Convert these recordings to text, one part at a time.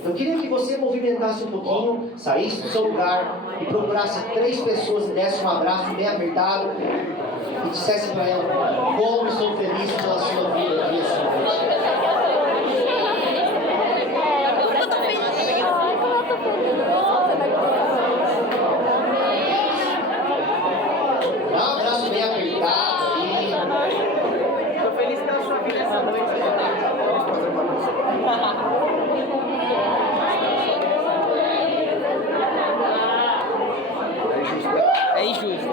Eu queria que você movimentasse um pouquinho, saísse do seu lugar e procurasse 3 pessoas e desse um abraço bem apertado e dissesse para ela: como estou feliz pela sua vida aqui essa noite. Dá um abraço bem apertado aí. Estou feliz pela sua vida essa noite. É injusto.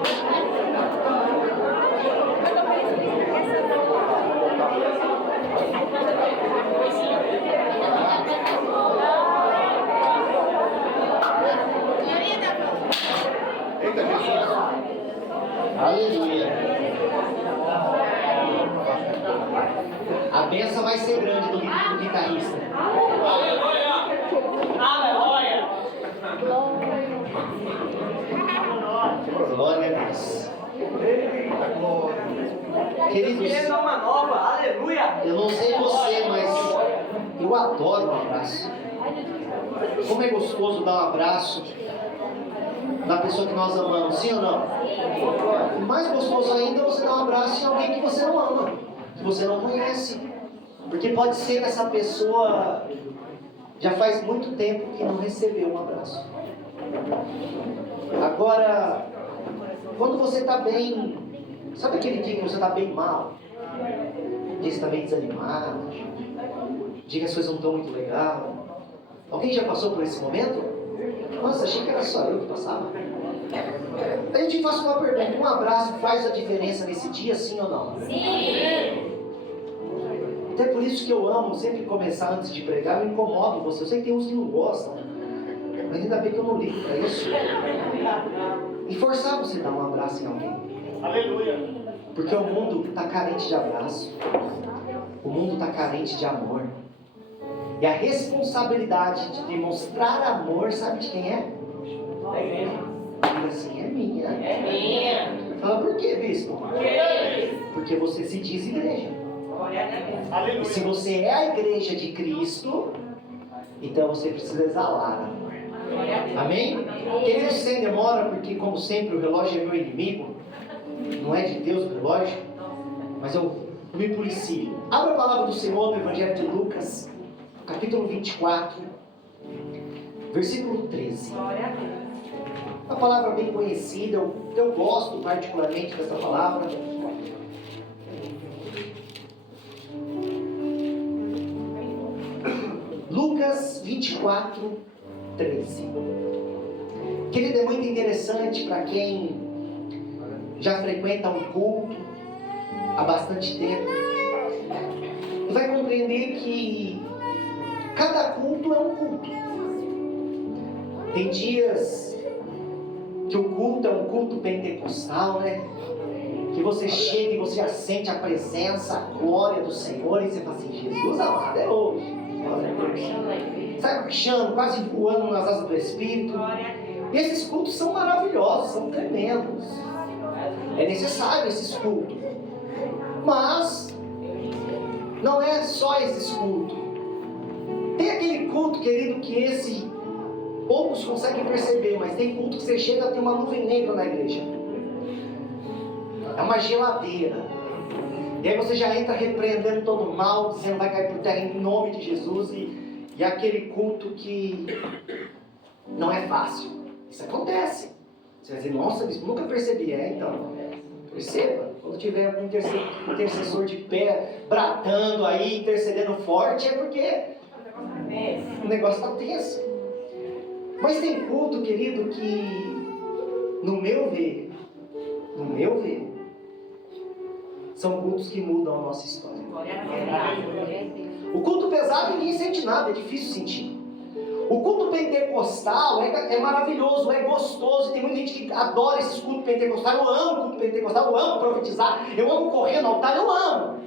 Aleluia. A benção vai ser grande do guitarrista. Aleluia! Aleluia! Glória a Deus. Queridos, Querendo uma nova, aleluia! eu não sei você, mas eu adoro um abraço. Como é gostoso dar um abraço na pessoa que nós amamos, sim ou não? E mais gostoso ainda é você dar um abraço em alguém que você não ama, que você não conhece. Porque pode ser que essa pessoa já faz muito tempo que não recebeu um abraço. Agora, quando você está bem, sabe aquele dia que você está bem mal? Dia que você está bem desanimado, dia que as coisas não estão muito legais. Alguém já passou por esse momento? Nossa, achei que era só eu que passava. Aí eu te faço uma pergunta: um abraço faz a diferença nesse dia, sim ou não? Sim. Até por isso que eu amo sempre começar antes de pregar, eu incomodo você. Eu sei que tem uns que não gostam, mas ainda bem que eu não ligo para isso. E forçar você a dar um abraço em alguém. Aleluia! Porque o mundo está carente de abraço. O mundo está carente de amor. E a responsabilidade de demonstrar amor, sabe de quem é? Da igreja. Diga assim: é minha. É minha. Fala: por quê, bispo? Por quê? Porque você se diz igreja. Glória a Deus. E Aleluia! se você é a igreja de Cristo, então você precisa exalar amor. Amém? Queridos, sem demora, porque como sempre o relógio é meu inimigo. Não é de Deus o relógio, mas eu me policio. Abra a palavra do Senhor no Evangelho de Lucas, capítulo 24, versículo 13. Glória a Deus. Uma palavra bem conhecida, eu gosto particularmente dessa palavra. Lucas 24, 13. Querido, é muito interessante para quem já frequenta um culto há bastante tempo. Vai compreender que cada culto é um culto. Tem dias que o culto é um culto pentecostal, né? Que você chega e você já sente a presença, a glória do Senhor, e você fala assim: Jesus amado, é hoje. Sai marchando, quase voando nas asas do Espírito. E esses cultos são maravilhosos, são tremendos. É necessário esses cultos. Mas não é só esses cultos. Tem aquele culto, querido, que poucos conseguem perceber, mas tem culto que você chega a ter uma nuvem negra na igreja. É uma geladeira. E aí você já entra repreendendo todo o mal, dizendo vai cair por terra em nome de Jesus. E é aquele culto que não é fácil. Isso acontece. Você vai dizer: nossa, bispo, nunca percebi. Então, perceba. Quando tiver algum intercessor de pé, bradando aí, intercedendo forte, é porque o negócio está tenso. Mas tem culto, querido, que no meu ver, são cultos que mudam a nossa história. O culto pesado ninguém sente nada, é difícil sentir. O culto pentecostal é maravilhoso, é gostoso. Tem muita gente que adora esses cultos pentecostais. Eu amo o culto pentecostal, eu amo profetizar, eu amo correr no altar, eu amo.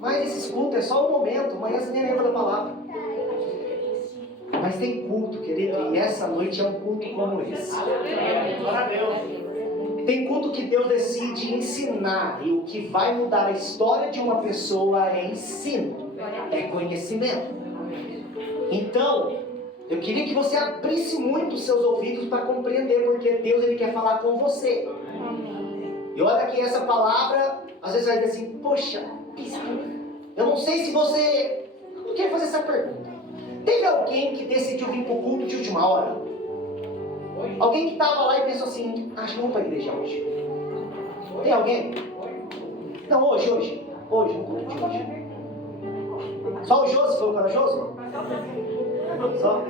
Mas esses cultos é só um momento, amanhã você nem lembra da palavra. Mas tem culto, querido, e essa noite é um culto como esse. Glória a Deus. Tem culto que Deus decide ensinar, e o que vai mudar a história de uma pessoa é ensino. é conhecimento. Então, eu queria que você abrisse muito os seus ouvidos para compreender, porque Deus ele quer falar com você. E olha que essa palavra, às vezes vai dizer assim, poxa, eu não sei se você... Eu não quero fazer essa pergunta. Teve alguém que decidiu vir para o culto de última hora? Alguém que estava lá e pensou assim, acho que não vou para a igreja hoje. Tem alguém? Não, hoje, no culto de hoje. Só o Josi foi o corajoso? Só?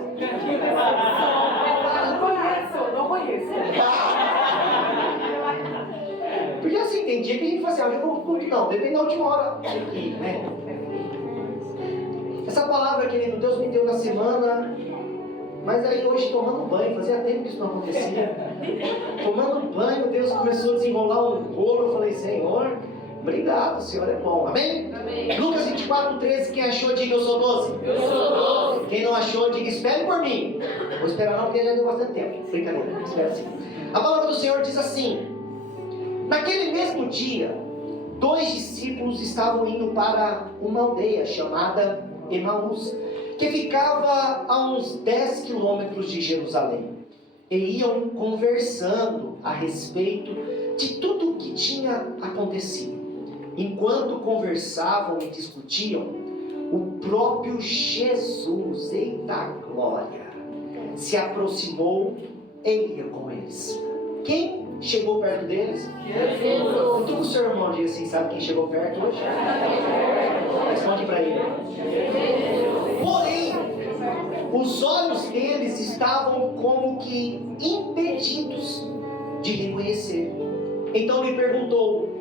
Não conheço. Porque assim, tem dia que a gente fala assim, eu vou pro culto, não, depende da última hora aqui, né? Essa palavra, querido, Deus me deu na semana, mas aí hoje tomando banho, fazia tempo que isso não acontecia. Tomando banho, Deus começou a desenrolar um rolo, eu falei, Senhor, obrigado, o Senhor é bom, amém? Amém. Lucas 24:13, quem achou, diga eu sou 12. Eu sou 12. Quem não achou, diga espere por mim. Vou esperar não, porque já deu bastante tempo. Brincadeira, espera assim. A palavra do Senhor diz assim: naquele mesmo dia, 2 discípulos estavam indo para uma aldeia chamada Emaús, que ficava a uns 10 quilômetros de Jerusalém. E iam conversando a respeito de tudo o que tinha acontecido. Enquanto conversavam e discutiam, o próprio Jesus, eita glória, se aproximou e ia com eles. Quem chegou perto deles? Jesus. Então o seu irmão diz assim, sabe quem chegou perto hoje? Responde para ele. Porém, os olhos deles estavam como que impedidos de reconhecer. Então lhe perguntou,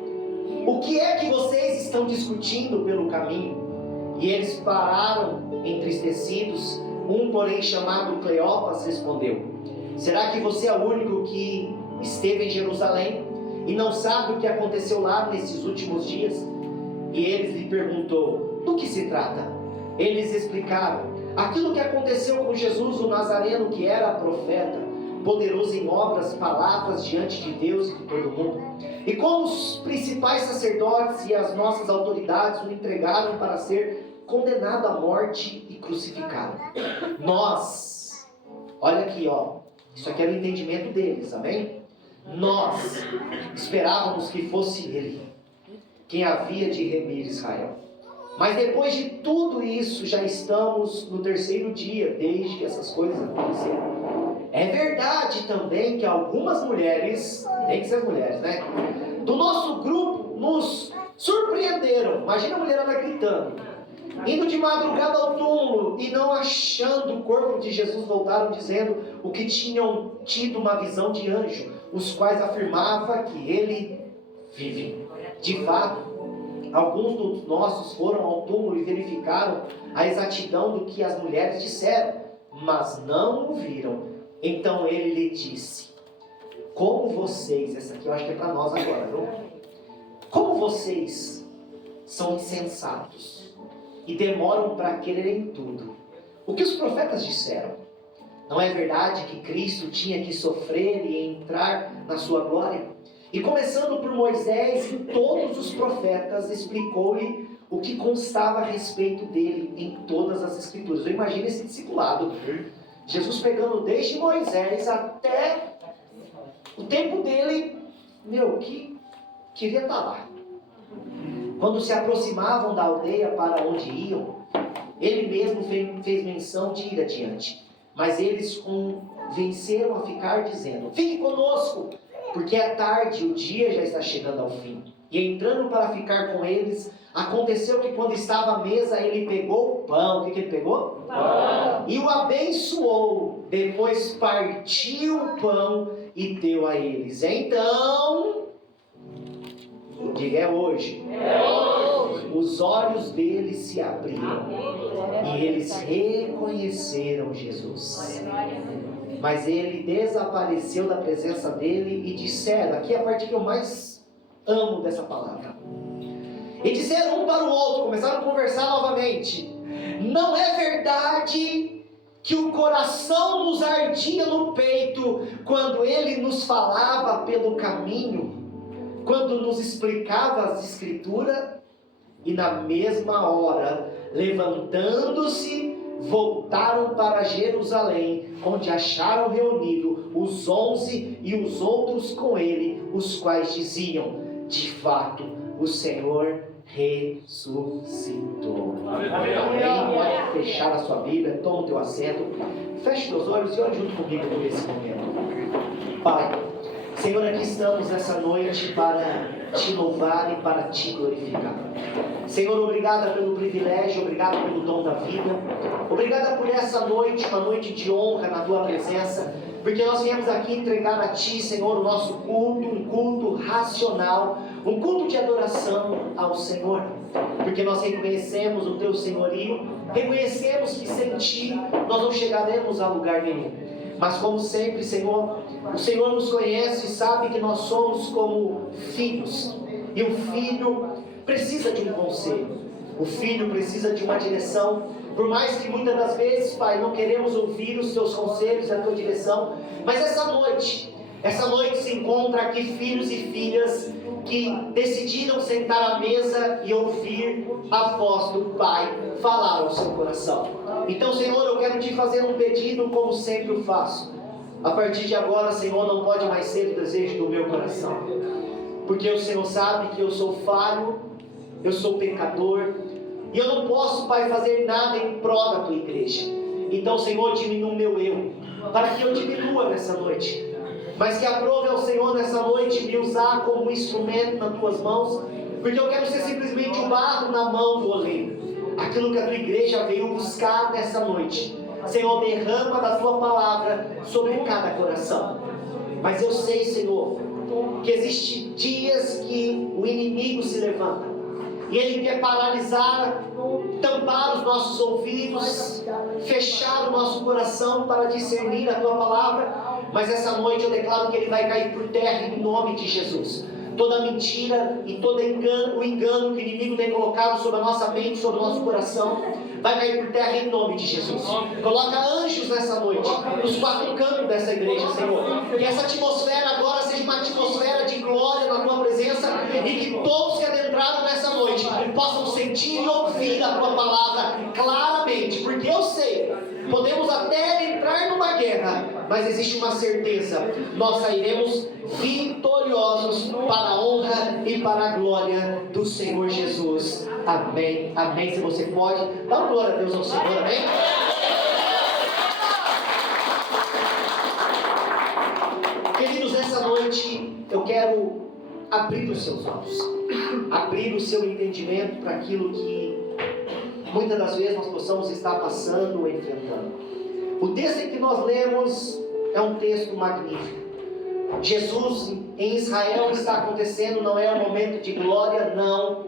o que é que vocês estão discutindo pelo caminho? E eles pararam entristecidos. Um, porém, chamado Cleopas, respondeu, será que você é o único que esteve em Jerusalém e não sabe o que aconteceu lá nesses últimos dias? E eles lhe perguntou, do que se trata? Eles explicaram, aquilo que aconteceu com Jesus o Nazareno, que era profeta, poderoso em obras, palavras diante de Deus e de todo mundo. E como os principais sacerdotes e as nossas autoridades o entregaram para ser condenado à morte e crucificado. Nós, olha aqui, isso aqui era o entendimento deles, amém? Nós esperávamos que fosse ele quem havia de remir Israel. Mas depois de tudo isso, já estamos no 3º dia, desde que essas coisas aconteceram. É verdade também que algumas mulheres, tem que ser mulheres, né? Do nosso grupo nos surpreenderam. Imagina a mulherada gritando. Indo de madrugada ao túmulo e não achando o corpo de Jesus, voltaram dizendo o que tinham tido uma visão de anjo, os quais afirmava que ele vive. De fato, alguns dos nossos foram ao túmulo e verificaram a exatidão do que as mulheres disseram, mas não o viram. Então ele lhe disse, como vocês, essa aqui eu acho que é para nós agora, viu? Como vocês são insensatos e demoram para quererem tudo. O que os profetas disseram? Não é verdade que Cristo tinha que sofrer e entrar na sua glória? E começando por Moisés e todos os profetas, explicou-lhe o que constava a respeito dele em todas as escrituras. Eu imagino esse discipulado, Jesus pegando desde Moisés até o tempo dele, que queria estar lá. Quando se aproximavam da aldeia para onde iam, ele mesmo fez menção de ir adiante. Mas eles convenceram a ficar dizendo, fique conosco, porque é tarde, o dia já está chegando ao fim. E entrando para ficar com eles, aconteceu que quando estava à mesa, ele pegou o pão. O que ele pegou? Pão. E o abençoou, depois partiu o pão e deu a eles. Então, diga, é hoje. Os olhos deles se abriram e eles reconheceram Jesus. Mas ele desapareceu da presença dele e disseram, aqui é a parte que eu mais amo dessa palavra. E disseram um para o outro, começaram a conversar novamente. Não é verdade que o coração nos ardia no peito quando ele nos falava pelo caminho, quando nos explicava as escrituras? E na mesma hora, levantando-se, voltaram para Jerusalém, onde acharam reunido os 11 e os outros com ele, os quais diziam: de fato, o Senhor ressuscitou. Amém? Pode fechar a sua Bíblia, toma o teu assento, feche teus olhos e ore junto comigo por esse momento. Pai, Senhor, aqui estamos nessa noite para te louvar e para te glorificar. Senhor, obrigada pelo privilégio, obrigado pelo dom da vida, obrigada por essa noite, uma noite de honra na tua presença, porque nós viemos aqui entregar a ti, Senhor, o nosso culto, um culto racional, um culto de adoração ao Senhor, porque nós reconhecemos o teu senhorio, reconhecemos que sem ti nós não chegaremos a lugar nenhum. Mas como sempre, Senhor, o Senhor nos conhece e sabe que nós somos como filhos. E o filho precisa de um conselho. O filho precisa de uma direção. Por mais que muitas das vezes, Pai, não queremos ouvir os teus conselhos, a tua direção. Mas essa noite se encontra aqui filhos e filhas que decidiram sentar à mesa e ouvir a voz do Pai falar ao seu coração. Então, Senhor, eu quero te fazer um pedido, como sempre o faço. A partir de agora, Senhor, não pode mais ser o desejo do meu coração, porque o Senhor sabe que eu sou falho, eu sou pecador, e eu não posso, Pai, fazer nada em prol da tua igreja. Então, Senhor, diminua o meu eu, para que eu diminua nessa noite, mas que aprove ao Senhor nessa noite me usar como um instrumento nas tuas mãos, porque eu quero ser simplesmente um barro na mão do oleiro. Aquilo que a tua igreja veio buscar nessa noite, Senhor, derrama da tua palavra sobre cada coração. Mas eu sei, Senhor, que existem dias que o inimigo se levanta e ele quer paralisar, tampar os nossos ouvidos, fechar o nosso coração para discernir a tua palavra. Mas essa noite eu declaro que ele vai cair por terra em nome de Jesus. Toda mentira e todo engano, o engano que o inimigo tem colocado sobre a nossa mente, sobre o nosso coração, vai cair por terra em nome de Jesus. Coloca anjos nessa noite, nos quatro cantos dessa igreja, Senhor. Que essa atmosfera agora seja uma atmosfera de glória na tua presença, e que todos que adentraram nessa noite possam sentir e ouvir a tua palavra claramente. Porque eu sei, podemos até entrar numa guerra, mas existe uma certeza: nós sairemos vitoriosos para a honra e para a glória do Senhor Jesus. Amém, amém. Se você pode, dá uma glória a Deus ao Senhor, amém? Queridos, nessa noite eu quero abrir os seus olhos, abrir o seu entendimento para aquilo que muitas das vezes nós possamos estar passando ou enfrentando. O texto que nós lemos é um texto magnífico. Jesus em Israel está acontecendo, não é um momento de glória, não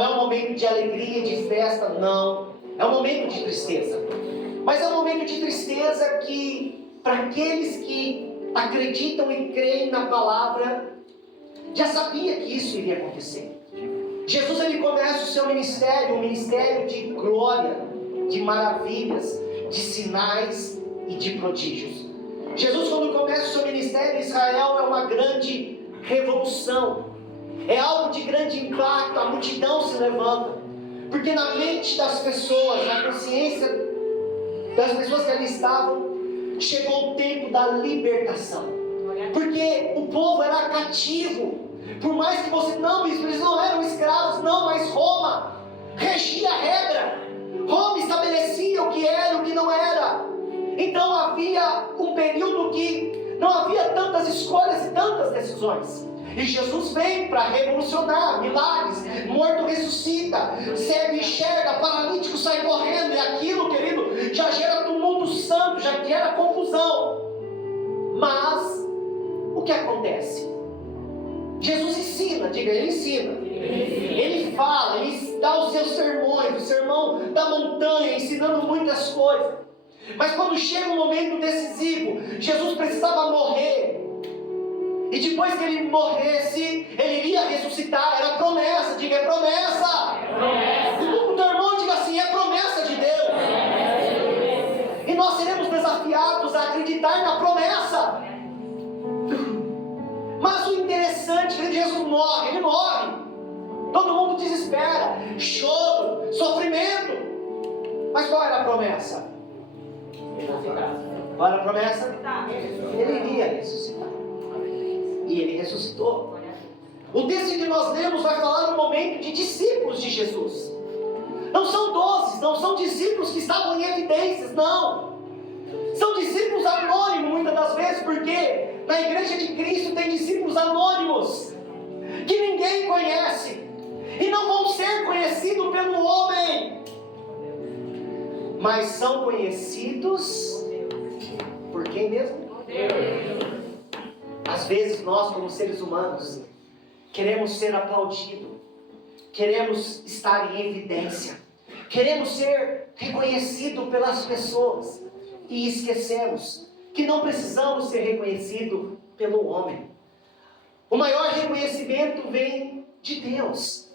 é um momento de alegria, de festa, não, é um momento de tristeza. Mas é um momento de tristeza que, para aqueles que acreditam e creem na palavra, já sabia que isso iria acontecer. Jesus, ele começa o seu ministério, um ministério de glória, de maravilhas, de sinais e de prodígios. Jesus, quando começa o seu ministério em Israel, é uma grande revolução, é algo de grande impacto. A multidão se levanta, porque na mente das pessoas, na consciência das pessoas que ali estavam, chegou o tempo da libertação, porque o povo era cativo. Por mais que você não, eles não eram escravos, não, mas Roma regia a regra. Roma estabelecia o que era e o que não era. Então havia um período que não havia tantas escolhas e tantas decisões. E Jesus vem para revolucionar milagres. Morto ressuscita, cego enxerga, paralítico sai correndo. E aquilo, querido, já gera tumulto santo, já gera confusão. Mas o que acontece? Jesus ensina, diga, ele ensina. Ele fala, ele dá os seus sermões, o sermão da montanha, ensinando muitas coisas. Mas quando chega um momento decisivo, Jesus precisava morrer. E depois que ele morresse, ele iria ressuscitar. Era promessa, diga, é promessa. O teu irmão diga assim, é promessa de Deus. E nós seremos desafiados a acreditar na promessa. Mas o interessante é que Jesus morre, ele morre. Todo mundo desespera. Mas qual era a promessa? Qual era a promessa? Ele iria ressuscitar. E ele ressuscitou. O texto que nós lemos vai falar no momento de discípulos de Jesus. Não são 12, não são discípulos que estavam em evidências, não. São discípulos anônimos muitas das vezes, porque na igreja de Cristo tem discípulos anônimos, que ninguém conhece, e não vão ser conhecidos pelo homem, mas são conhecidos por quem mesmo? Deus. Às vezes nós, como seres humanos, queremos ser aplaudidos, queremos estar em evidência, queremos ser reconhecidos pelas pessoas, e esquecemos que não precisamos ser reconhecidos pelo homem. O maior reconhecimento vem de Deus.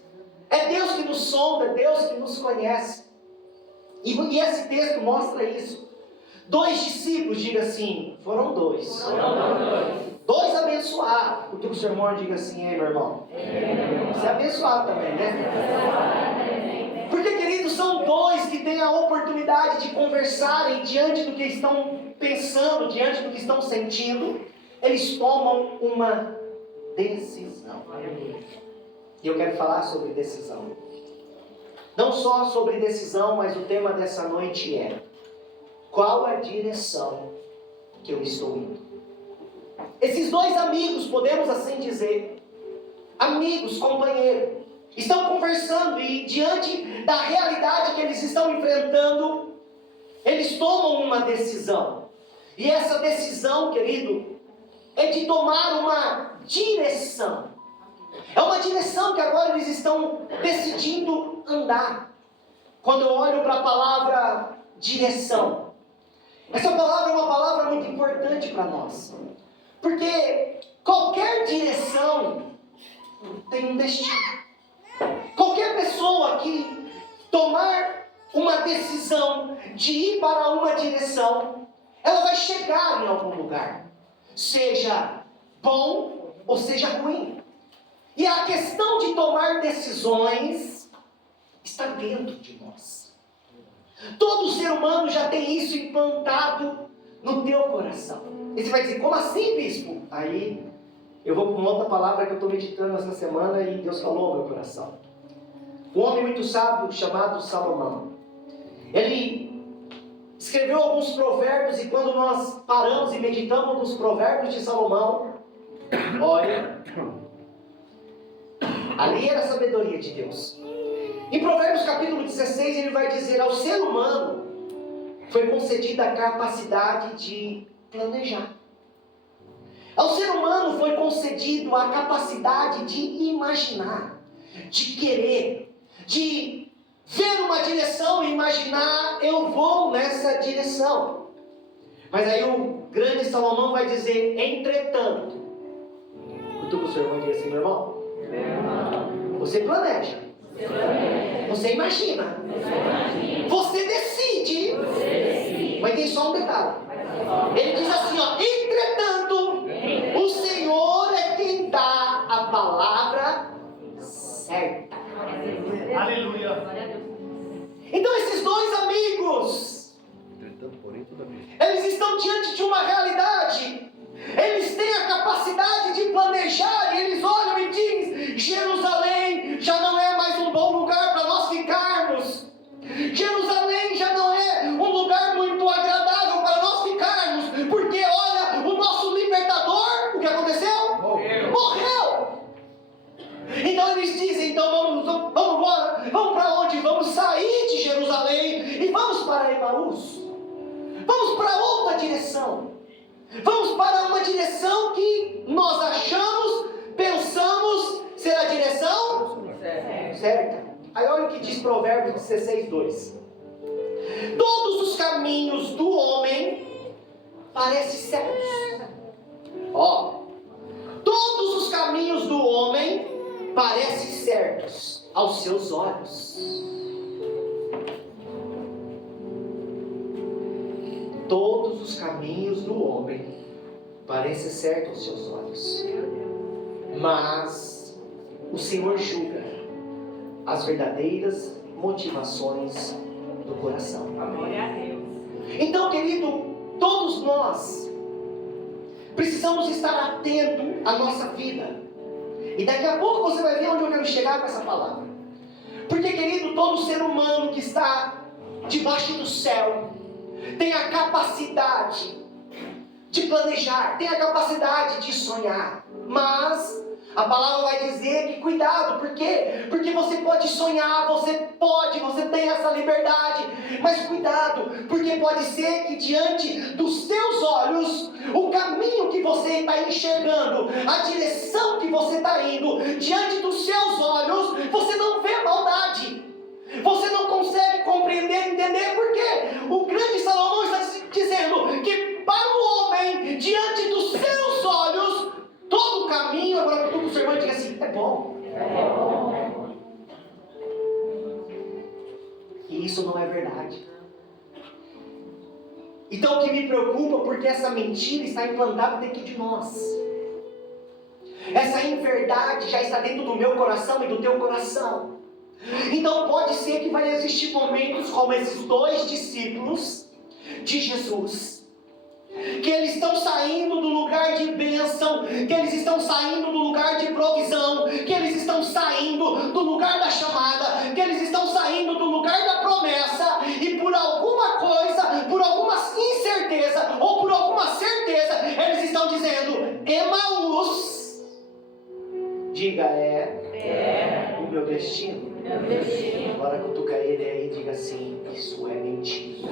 É Deus que nos sonda, é Deus que nos conhece. E esse texto mostra isso. 2 discípulos, diga assim, foram 2. Dois abençoados. O teu sermão diga assim, ei meu irmão. Você é abençoado também, né? Porque, queridos, são 2 que têm a oportunidade de conversarem diante do que estão pensando, diante do que estão sentindo. Eles tomam uma decisão. E eu quero falar sobre decisão. Não só sobre decisão, mas o tema dessa noite é: qual a direção que eu estou indo? Esses 2 amigos, podemos assim dizer, amigos, companheiros, estão conversando e diante da realidade que eles estão enfrentando, eles tomam uma decisão. E essa decisão, querido, é de tomar uma direção. É uma direção que agora eles estão decidindo andar. Quando eu olho para a palavra direção, essa palavra é uma palavra muito importante para nós. Porque qualquer direção tem um destino. Qualquer pessoa que tomar uma decisão de ir para uma direção, ela vai chegar em algum lugar. Seja bom ou seja ruim. E a questão de tomar decisões está dentro de nós. Todo ser humano já tem isso implantado no teu coração. E você vai dizer, como assim, bispo? Aí eu vou para uma outra palavra que eu estou meditando essa semana e Deus falou ao meu coração. Um homem muito sábio chamado Salomão. Ele escreveu alguns provérbios, e quando nós paramos e meditamos nos provérbios de Salomão, olha, ali era a sabedoria de Deus. Em Provérbios capítulo 16 ele vai dizer: ao ser humano foi concedida a capacidade de planejar. Ao ser humano foi concedido a capacidade de imaginar, de querer, de ver uma direção e imaginar, eu vou nessa direção. Mas aí o grande Salomão vai dizer: entretanto, o seu irmão diz assim, meu irmão, você planeja, você imagina, você decide, mas tem só um detalhe. Ele diz assim, ó, entretanto, o Senhor é quem dá a palavra certa. Aleluia. Então esses 2 amigos, eles estão diante de uma realidade. Eles têm a capacidade de planejar, e eles olham e dizem: Jerusalém já não é mais um bom lugar para nós ficarmos. Jerusalém já não é um lugar muito agradável para nós ficarmos, porque olha, o nosso libertador, o que aconteceu? Morreu. Então eles dizem: então vamos embora, vamos para onde? Vamos sair de Jerusalém e vamos para Emaús. Vamos para outra direção. Vamos para uma direção que nós achamos, pensamos ser a direção certa. Aí olha o que diz Provérbios 16, 2. Todos os caminhos do homem parecem certos. Ó, todos os caminhos do homem parecem certos aos seus olhos. Todos os caminhos do homem parecem certos aos seus olhos, mas o Senhor julga as verdadeiras motivações do coração. Glória a Deus. Então, querido, todos nós precisamos estar atentos à nossa vida. E daqui a pouco você vai ver onde eu quero chegar com essa palavra. Porque, querido, todo ser humano que está debaixo do céu tem a capacidade de planejar, tem a capacidade de sonhar. Mas a palavra vai dizer que cuidado, por quê? Porque você pode sonhar, você tem essa liberdade, mas cuidado, porque pode ser que diante dos seus olhos, o caminho que você está enxergando, a direção que você está indo, diante dos seus olhos, você não vê maldade, você não consegue compreender, entender, por quê? O grande Salomão está dizendo que para o homem, diante dos seus olhos, todo o caminho, agora que todo o sermão diga assim, é bom. E isso não é verdade. Então o que me preocupa, porque essa mentira está implantada dentro de nós. Essa inverdade já está dentro do meu coração e do teu coração. Então pode ser que vai existir momentos como esses dois discípulos de Jesus, que eles estão saindo do lugar de bênção, que eles estão saindo do lugar de provisão, que eles estão saindo do lugar da chamada, que eles estão saindo do lugar da promessa, e por alguma coisa, por alguma incerteza, ou por alguma certeza, eles estão dizendo, Emaús, diga o meu destino. Agora cutuca ele aí e diga assim, isso é mentira.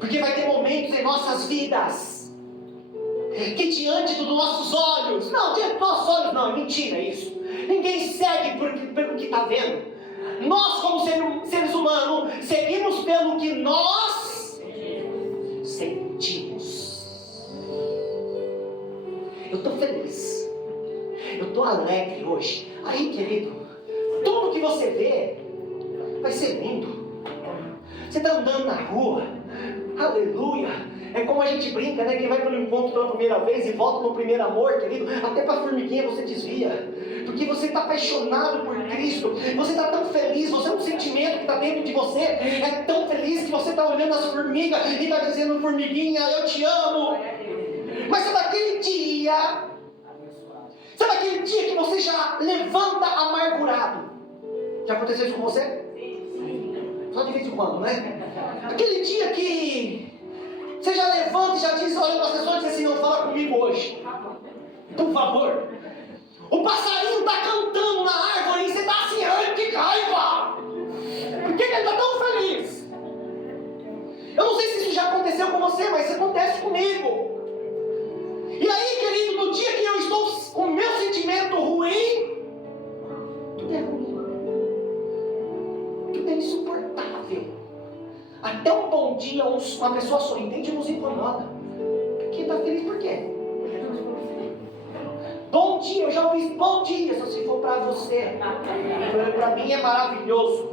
Porque vai ter momentos em nossas vidas que diante dos nossos olhos, não, diante dos nossos olhos não, é mentira isso. Ninguém segue pelo que está vendo. Nós como seres humanos seguimos pelo que nós sentimos. Eu estou feliz, eu estou alegre hoje. Aí, querido, tudo que você vê vai ser lindo. Você está andando na rua, aleluia, é como a gente brinca, né? Quem vai para o encontro pela primeira vez e volta no primeiro amor, querido, até para a formiguinha você desvia, porque você está apaixonado por Cristo, você está tão feliz, você é um sentimento que está dentro de você, é tão feliz que você está olhando as formigas e está dizendo, formiguinha, eu te amo. Mas sabe aquele dia que você já levanta amargurado? Já aconteceu isso com você? Só de vez em quando, né? Aquele dia que você já levanta e já diz, olha para as pessoas e diz assim, não, fala comigo hoje, por favor. O passarinho está cantando na árvore e você está assim, ai que raiva! Por que ele está tão feliz? Eu não sei se isso já aconteceu com você, mas isso acontece comigo. E aí, querido, no dia que eu estou com o meu sentimento ruim, tudo é ruim, tudo é insuportável. Até um bom dia, uma pessoa sorridente nos incomoda. Porque está feliz por quê? Bom dia, eu já ouvi bom dia, só se for para você. Para mim é maravilhoso.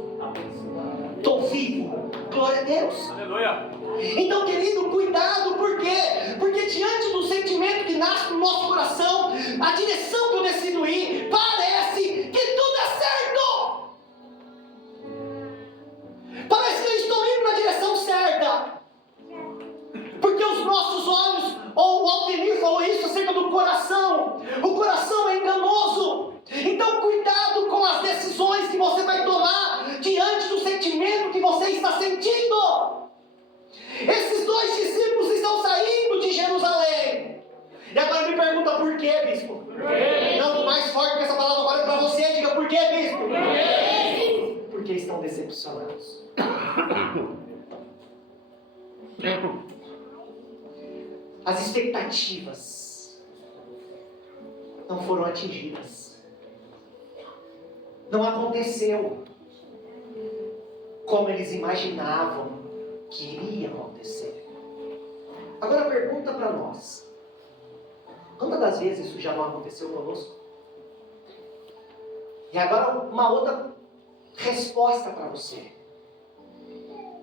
Estou vivo. Glória a Deus. Aleluia. Então, querido, cuidado, por quê? Porque diante do sentimento que nasce no nosso coração, a direção que eu decido ir, parece que tudo é certo. Parece que eu estou indo na direção certa. Porque os nossos olhos, ou o Altemir falou isso acerca do coração, o coração é enganoso. Então cuidado com as decisões que você vai tomar diante do sentimento que você está sentindo. Esses dois discípulos estão saindo de Jerusalém. E agora me pergunta por quê, bispo? Não, mais forte que essa palavra agora é para você, diga por quê, bispo? Porque estão decepcionados. As expectativas não foram atingidas. Não aconteceu como eles imaginavam que iria acontecer. Agora pergunta para nós: quantas das vezes isso já não aconteceu conosco? E agora uma outra resposta para você: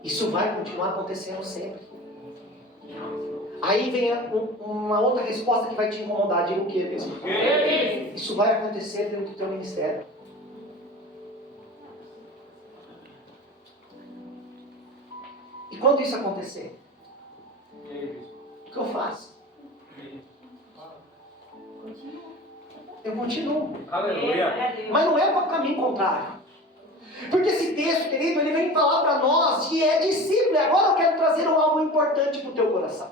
isso vai continuar acontecendo sempre. Aí vem uma outra resposta que vai te incomodar. Diga o que mesmo? Isso vai acontecer dentro do teu ministério. quando isso acontecer, o que eu faço? Eu continuo. Aleluia. Mas não é para o caminho contrário. Porque esse texto, querido, ele vem falar para nós que é discípulo. E agora eu quero trazer algo importante para o teu coração.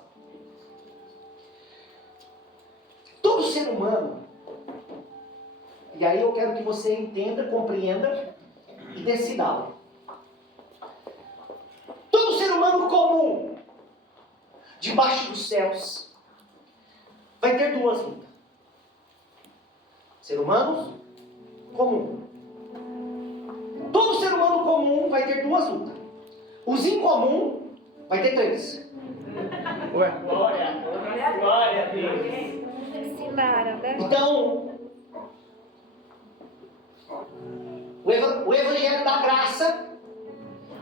Todo ser humano, e aí eu quero que você entenda, compreenda e decida algo. Todo ser humano comum, debaixo dos céus, vai ter duas lutas. Ser humano comum. Todo ser humano comum vai ter duas lutas. Os incomuns vai ter três. Ué. Glória a Deus. Ensinaram, né? Então, o Evangelho da Graça,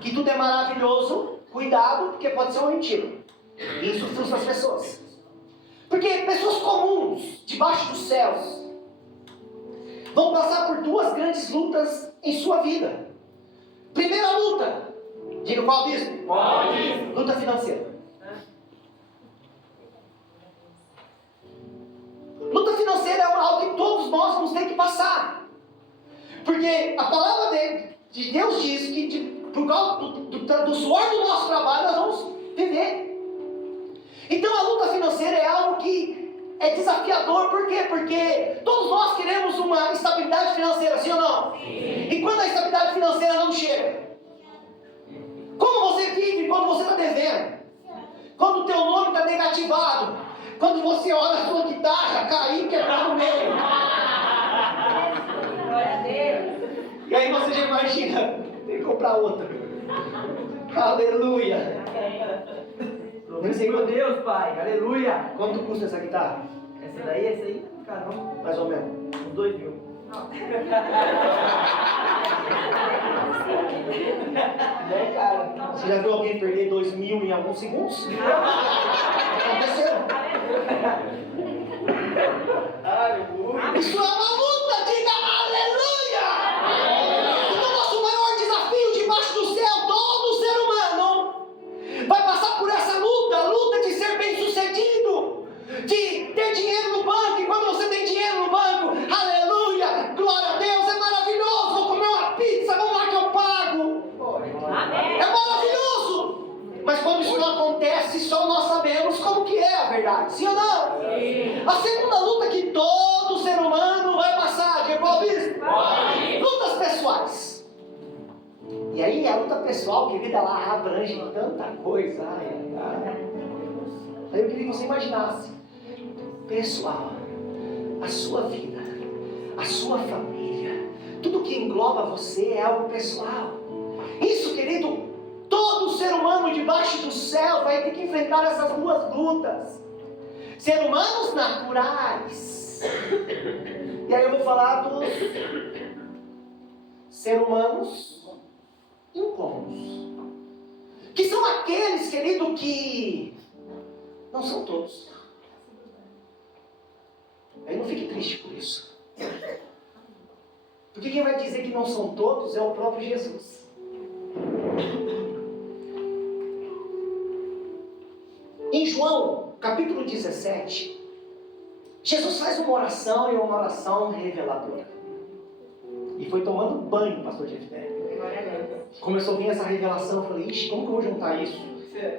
que tudo é maravilhoso, cuidado, porque pode ser uma mentira. E isso frustra as pessoas. Porque pessoas comuns, debaixo dos céus, vão passar por duas grandes lutas em sua vida. Primeira luta, diga qual bispo? Qual bispo? Luta financeira. Luta financeira é algo que todos nós vamos ter que passar. Porque a palavra de Deus diz que por causa do suor do nosso trabalho nós vamos viver. Então a luta financeira é algo que é desafiador. Por quê? Porque todos nós queremos uma estabilidade financeira, sim ou não? Sim. E quando a estabilidade financeira não chega? Como você vive quando você está devendo? Quando o teu nome está negativado? Quando você olha a sua guitarra cair e quebrar no meio? Glória a Deus. E aí você já imagina, tem que comprar outra. Aleluia. Meu Deus, Pai, aleluia. Quanto custa essa guitarra? Essa aí, caramba, Mais ou menos. uns 2.000. É, cara. Você já viu alguém perder 2.000 em alguns segundos? Aconteceu. Aleluia. Isso é uma luta, diga aleluia! Então nosso maior desafio debaixo do céu, todo ser humano vai passar por essa luta, a luta de ser bem sucedido, de ter dinheiro no banco. E quando você tem dinheiro no banco, aleluia, glória a Deus, é maravilhoso, vou comer uma pizza, vamos lá que eu pago. Amém. É maravilhoso! Mas quando isso não acontece, só nós sabemos como que é a verdade, sim ou não? Sim. A segunda luta que todo ser humano vai passar, de qual bispo? Lutas pessoais. E aí a luta pessoal, querida, ela abrange tanta coisa. Aí eu queria que você imaginasse. Pessoal, a sua vida, a sua família, tudo que engloba você é algo pessoal. Isso, querido, todo ser humano debaixo do céu vai ter que enfrentar essas duas lutas. Ser humanos naturais. E aí eu vou falar dos ser humanos incomuns. Que são aqueles, querido, que não são todos. Aí não fique triste por isso. Porque quem vai dizer que não são todos é o próprio Jesus. Em João, capítulo 17, Jesus faz uma oração, e uma oração reveladora. E foi tomando banho, pastor Jefté. Começou a vir essa revelação, eu falei, ixi, como que eu vou juntar isso?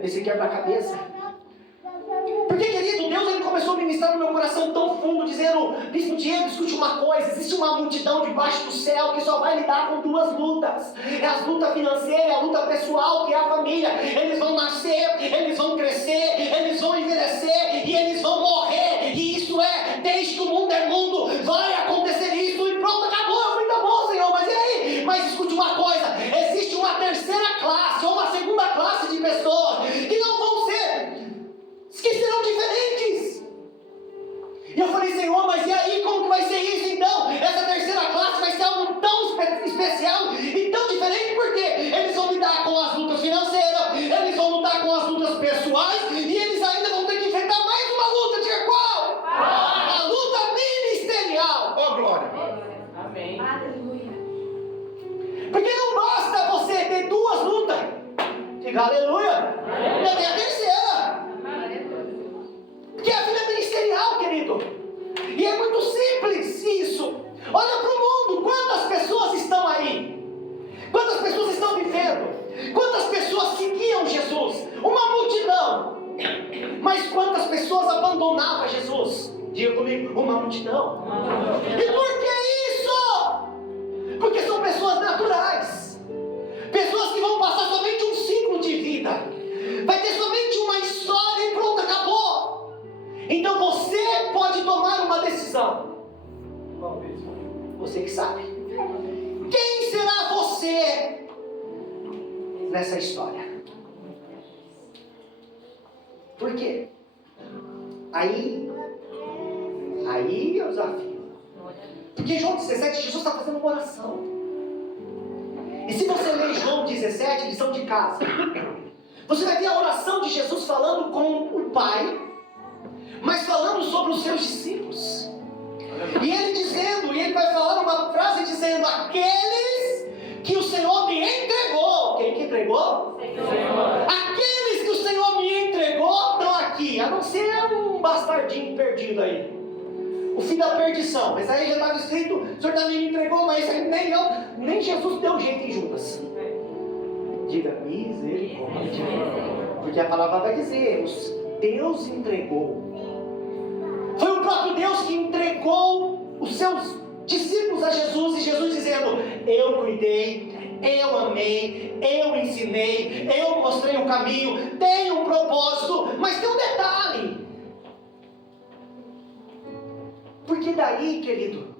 Esse quebra-cabeça. Porque, querido, Deus ele começou a ministrar no meu coração tão fundo, dizendo, Bispo Diego, escute uma coisa, existe uma multidão debaixo do céu que só vai lidar com duas lutas. É a luta financeira, é a luta pessoal, que é a família. Eles vão nascer, eles vão crescer, eles vão envelhecer e eles vão morrer. E isso é, desde que o mundo é mundo, vai acontecer isso e pronto, acabou. Eu falei, tá bom, Senhor, mas e aí? Mas escute uma coisa, existe uma terceira classe, ou uma segunda classe de pessoas que não vão ser, que serão diferentes. E eu falei, Senhor, mas e aí, como que vai ser isso então? Essa terceira classe vai ser algo tão especial e tão diferente, porque eles vão lidar com as lutas financeiras, eles vão lutar com as lutas pessoais, e eles ainda vão ter que enfrentar Diga aleluia. Ainda tem a terceira. Que é a vida ministerial, querido. E é muito simples isso. Olha para o mundo, quantas pessoas estão aí? Quantas pessoas estão vivendo? Quantas pessoas seguiam Jesus? Uma multidão. Mas quantas pessoas abandonavam Jesus? Diga comigo, uma multidão. E por que isso? Porque são pessoas naturais. Pessoas que vão passar somente um ciclo de vida. Vai ter somente uma história e pronto, acabou. Então você pode tomar uma decisão. Você que sabe. Quem será você nessa história? Por quê? Aí é o desafio. Porque em João 17, Jesus está fazendo uma oração. E se você ler João 17, lição de casa, você vai ver a oração de Jesus falando com o Pai, mas falando sobre os seus discípulos. E ele vai falar uma frase dizendo: aqueles que o Senhor me entregou. Quem que entregou? Senhor. Aqueles que o Senhor me entregou estão aqui, a não ser um bastardinho perdido aí, o fim da perdição. Mas aí já estava escrito: o Senhor também me entregou, mas nem Jesus deu jeito em Judas. Diga misericórdia, porque a palavra vai dizer: Deus entregou. Foi o próprio Deus que entregou os seus discípulos a Jesus, e Jesus dizendo: eu cuidei, eu amei, eu ensinei, eu mostrei o caminho, tem um propósito. Mas tem um detalhe. Porque daí, querido,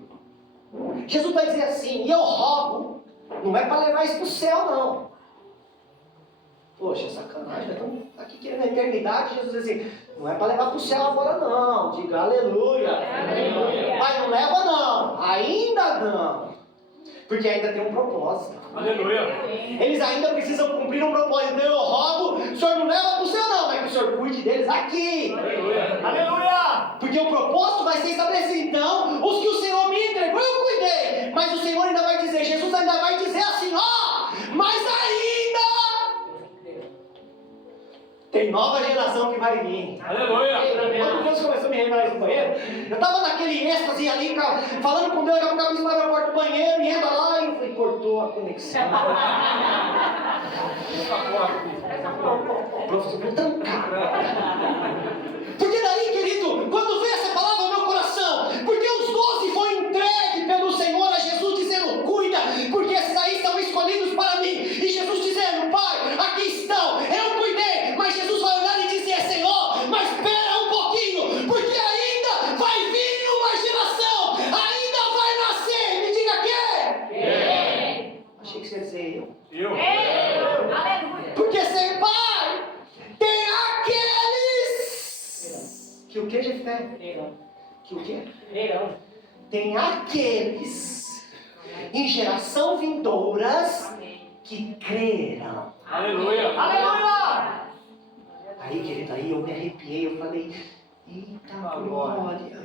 Jesus vai dizer assim: e eu rogo, não é para levar isso para o céu, não. Poxa, sacanagem, estamos aqui querendo a eternidade. Jesus diz assim: não é para levar para o céu agora, não. Diga aleluia. Aleluia. Mas não leva, não. Ainda não. Porque ainda tem um propósito. Aleluia. Eles ainda precisam cumprir um propósito. Então eu rogo, o Senhor não leva para o céu, não, mas que o Senhor cuide deles aqui. Aleluia. Aleluia. Porque o propósito vai ser estabelecido. Então, os que o Senhor me entregou, eu cuidei. Mas o Senhor ainda vai dizer, Jesus ainda vai dizer assim: mas ainda tem nova geração que vai vir. Aleluia. Quando Deus começou a me revelar isso no banheiro, eu estava naquele êxtase ali, falando com Deus, daqui a pouco a cabeça abre a porta do banheiro e entra lá e falei: cortou a conexão. Professor, vou trancar. Porque daí, querido, quando veio essa palavra no meu coração, porque os 12 foram entregues pelo Senhor a Jesus, dizendo: cuida, porque esses aí estão escolhidos para mim. E Jesus dizendo: Pai, aqui estão, eu cuidei. Mas Jesus vai olhar e dizer: Senhor, mas espera um pouquinho, porque ainda vai vir uma geração, ainda vai nascer. Me diga quem? Achei que você ia dizer eu. Aleluia. Porque ser pai tem aqueles que o que, Jefté? Que o que? Tem aqueles em geração vindouras que creram. Aleluia. Aleluia. Aí, querido, aí eu me arrepiei, eu falei: eita glória.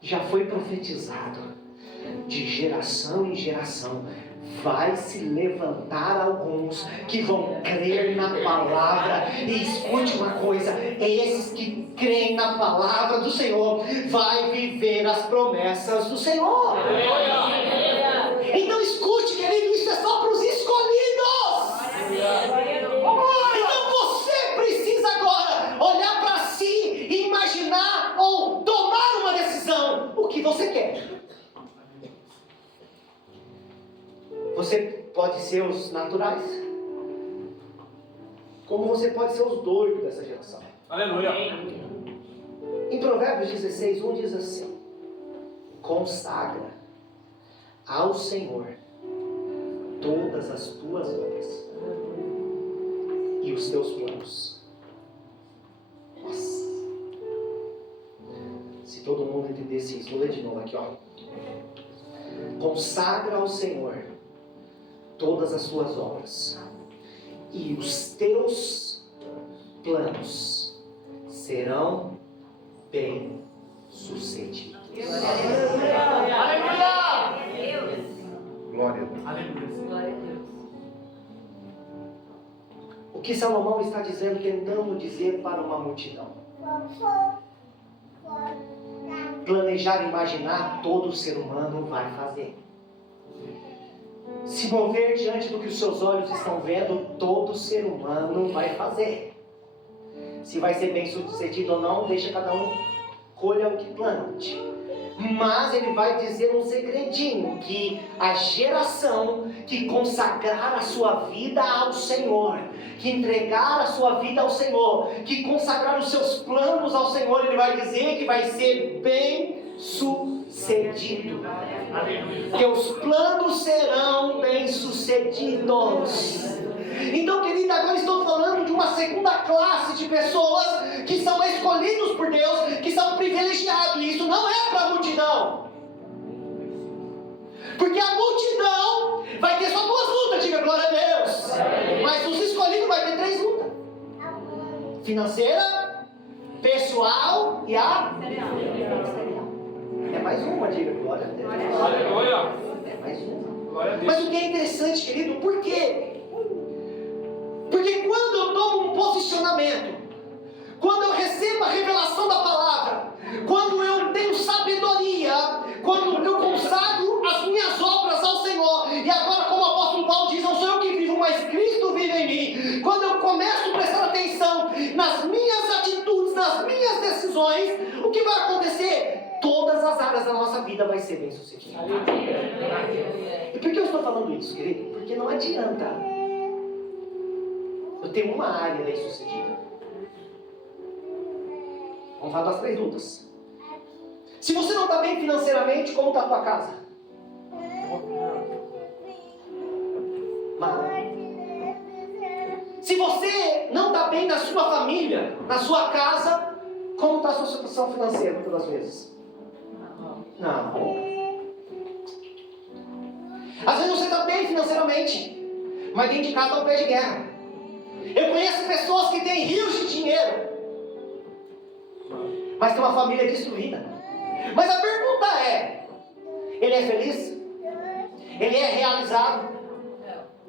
Já foi profetizado, de geração em geração vai se levantar alguns que vão crer na palavra. E escute uma coisa: esses que creem na palavra do Senhor vai viver as promessas do Senhor. Então escute, querido, isso é só para os escolhidos. Então você precisa agora olhar para si e imaginar ou tomar uma decisão. O que você quer? Você pode ser os naturais, como você pode ser os doidos dessa geração. Aleluia. Em Provérbios 16, 1 diz assim: consagra ao Senhor todas as tuas obras e os teus planos. Nossa. Se todo mundo entendesse isso, vou ler de novo aqui, ó. Consagra ao Senhor todas as suas obras e os teus planos serão bem sucedidos. Aleluia! Glória a Deus. Aleluia. que Salomão está dizendo, tentando dizer para uma multidão. Planejar, imaginar, todo ser humano vai fazer. Se mover diante do que os seus olhos estão vendo, todo ser humano vai fazer. Se vai ser bem sucedido ou não, deixa cada um colha o que plante. Mas ele vai dizer um segredinho, que a geração que consagrar a sua vida ao Senhor, que entregar a sua vida ao Senhor, que consagrar os seus planos ao Senhor, ele vai dizer que vai ser bem sucedido. Que os planos serão bem sucedidos. Então, querida, agora estou falando de uma segunda classe de pessoas que são escolhidos por Deus, que são privilegiados. E isso não é para a multidão. Porque a multidão vai ter só 2 lutas, diga glória a Deus. Mas os escolhidos vai ter 3 lutas: financeira, pessoal e a ministerial. É mais uma, diga glória a Deus. Aleluia. É mais uma. Glória a Deus. Mas o que é interessante, querido, por quê? Porque quando eu tomo um posicionamento, quando eu recebo a revelação da palavra, quando eu tenho sabedoria, quando eu consagro as minhas obras ao Senhor, e agora, como o apóstolo Paulo diz, não sou eu que vivo, mas Cristo vive em mim. Quando eu começo a prestar atenção nas minhas atitudes, nas minhas decisões, o que vai acontecer? Todas as áreas da nossa vida vai ser bem sucedida. E por que eu estou falando isso, querido? Porque não adianta eu ter uma área bem sucedida. Vamos falar das 3 lutas. Se você não está bem financeiramente, como está a tua casa? Mal. Se você não está bem na sua família, na sua casa, como está a sua situação financeira, muitas das vezes? Não. Às vezes você está bem financeiramente, mas dentro de casa está um pé de guerra. Eu conheço pessoas que têm rios de dinheiro, mas tem uma família destruída. Mas a pergunta é: ele é feliz? Ele é realizado?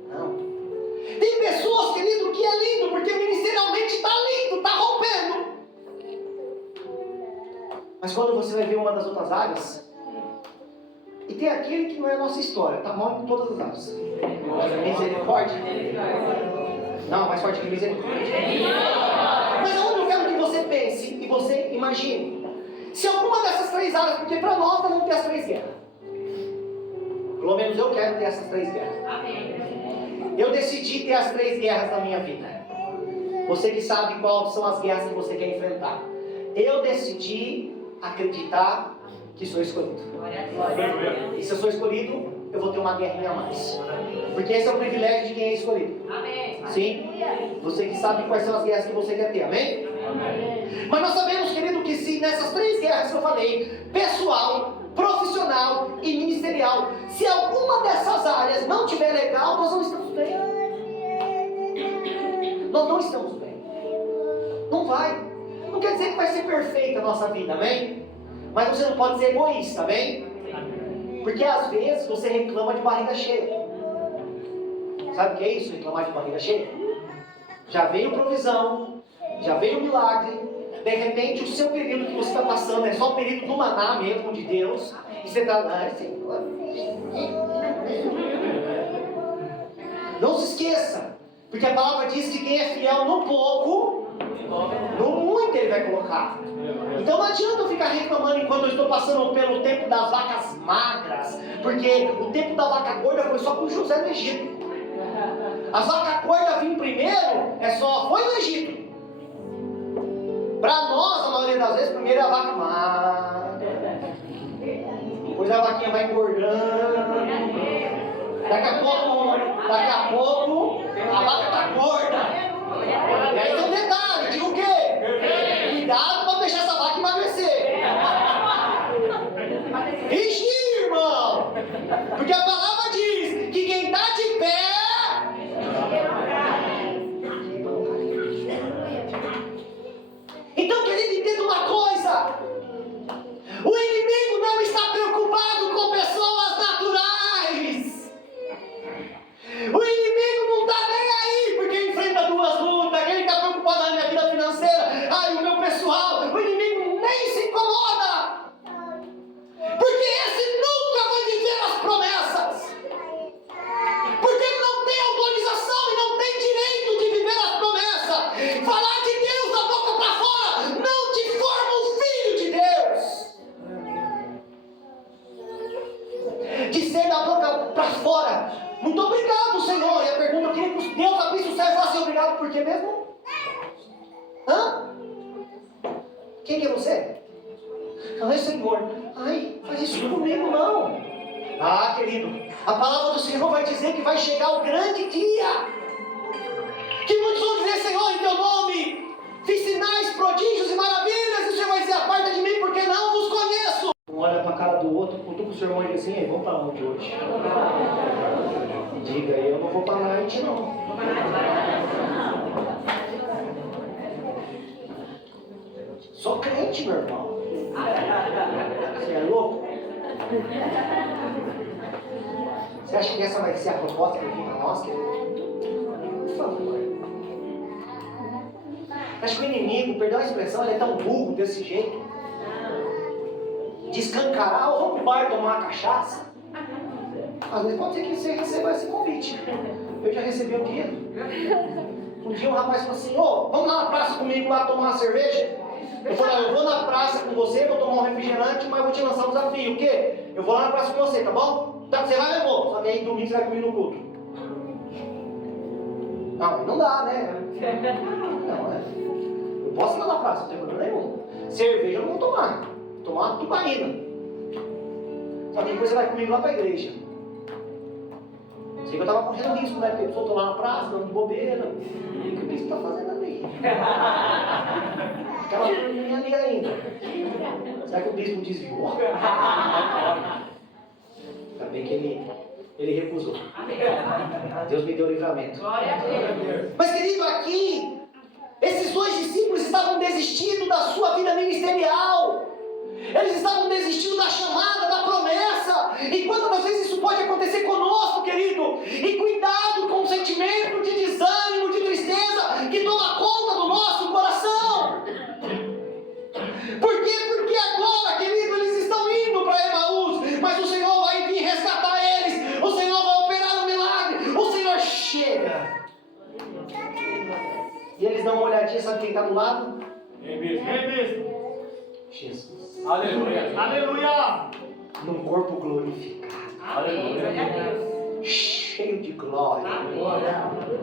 Não. Tem pessoas, querido, que é lindo, porque ministerialmente está lindo, está rompendo. Mas quando você vai ver uma das outras áreas, e tem aquele que não é a nossa história, está mal em todas as áreas. Misericórdia. Não, mais forte que misericórdia. Mas aonde eu quero que você pense e você imagine? Se alguma dessas 3 áreas, porque para nós não ter as 3 guerras. Pelo menos eu quero ter essas 3 guerras. Eu decidi ter as 3 guerras na minha vida. Você que sabe quais são as guerras que você quer enfrentar. Eu decidi acreditar que sou escolhido. E se eu sou escolhido, eu vou ter uma guerrinha a mais. Porque esse é o privilégio de quem é escolhido. Sim? Você que sabe quais são as guerras que você quer ter, amém? Amém. Mas nós sabemos, querido, que se nessas 3 guerras que eu falei, pessoal, profissional e ministerial, se alguma dessas áreas não estiver legal, nós não estamos bem. Nós não estamos bem. Não vai. Não quer dizer que vai ser perfeita a nossa vida, amém? Mas você não pode ser egoísta, amém? Porque às vezes você reclama de barriga cheia. Sabe o que é isso? Reclamar de barriga cheia? Já veio provisão, já veio milagre. De repente o seu período que você está passando é só o período do maná mesmo de Deus. E você está lá, Senhor. Não se esqueça, porque a palavra diz que quem é fiel no pouco, no muito ele vai colocar. Então não adianta eu ficar reclamando enquanto eu estou passando pelo tempo das vacas magras, porque o tempo da vaca gorda foi só com José no Egito. As vacas gordas vinham primeiro, foi no Egito. Para nós, a maioria das vezes, primeiro é a vaca magra, depois a vaquinha vai engordando, daqui a pouco a vaca está gorda. E aí tem um detalhe, digo o quê? Cuidado para deixar essa vaca emagrecer. Ixi, irmão! Porque a palavra diz que quem está de pé. Então, querido, entenda uma coisa: o inimigo não está preocupado com pessoas naturais. O inimigo pecado por quê mesmo? Hã? Quem que é você? Ai, Senhor, ai, faz isso comigo não. Ah, querido, a palavra do Senhor vai dizer que vai chegar o grande dia. Que muitos vão dizer, Senhor, em teu nome, fiz sinais, prodígios e maravilhas. E o Senhor vai dizer, aparta de mim, porque não vos conheço. Um olha para a cara do outro, cutuca o seu irmão e diz assim, vamos para onde hoje? Diga, eu não vou para a noite não. Sou crente, meu irmão. Você é louco? Você acha que essa vai ser a proposta que vem para nós, querido? Por favor. Acho que o inimigo, perdão a expressão, ele é tão burro desse jeito. De escancarar, ou vamos pro bar tomar uma cachaça. Às vezes pode ser que você receba esse convite. Eu já recebi um dia. Um dia um rapaz falou assim, vamos lá na praça comigo lá tomar uma cerveja? Eu falei, eu vou na praça com você, vou tomar um refrigerante, mas vou te lançar um desafio. O quê? Eu vou lá na praça com você, tá bom? Tá, você vai, eu vou. Só que aí domingo você vai comigo no culto. Não dá, né? Não, eu posso ir lá na praça, não tem problema nenhum. Cerveja eu não vou tomar. Vou tomar uma tubaína. Só que depois você vai comigo lá pra igreja. Sei que eu tava correndo risco, né? Porque eu tô lá na praça, dando de bobeira. E o que o bispo tá fazendo ali? Aquela turminha ali ainda. Será que o bispo desviou? Ainda bem que ele recusou. Deus me deu livramento. Mas querido, aqui, esses dois discípulos estavam desistindo da sua vida ministerial. Eles estavam desistindo da chamada, da promessa. E quantas vezes isso pode acontecer conosco, querido? E cuidado com o sentimento de desânimo, de tristeza que toma conta do nosso coração. Por quê? Porque agora, querido, eles estão indo para Emaús, mas o Senhor vai vir resgatar eles. O Senhor vai operar um milagre. O Senhor chega. E eles dão uma olhadinha, sabe quem está do lado? Quem mesmo? Jesus. Aleluia. Aleluia. Num corpo glorificado. Aleluia. Cheio de glória.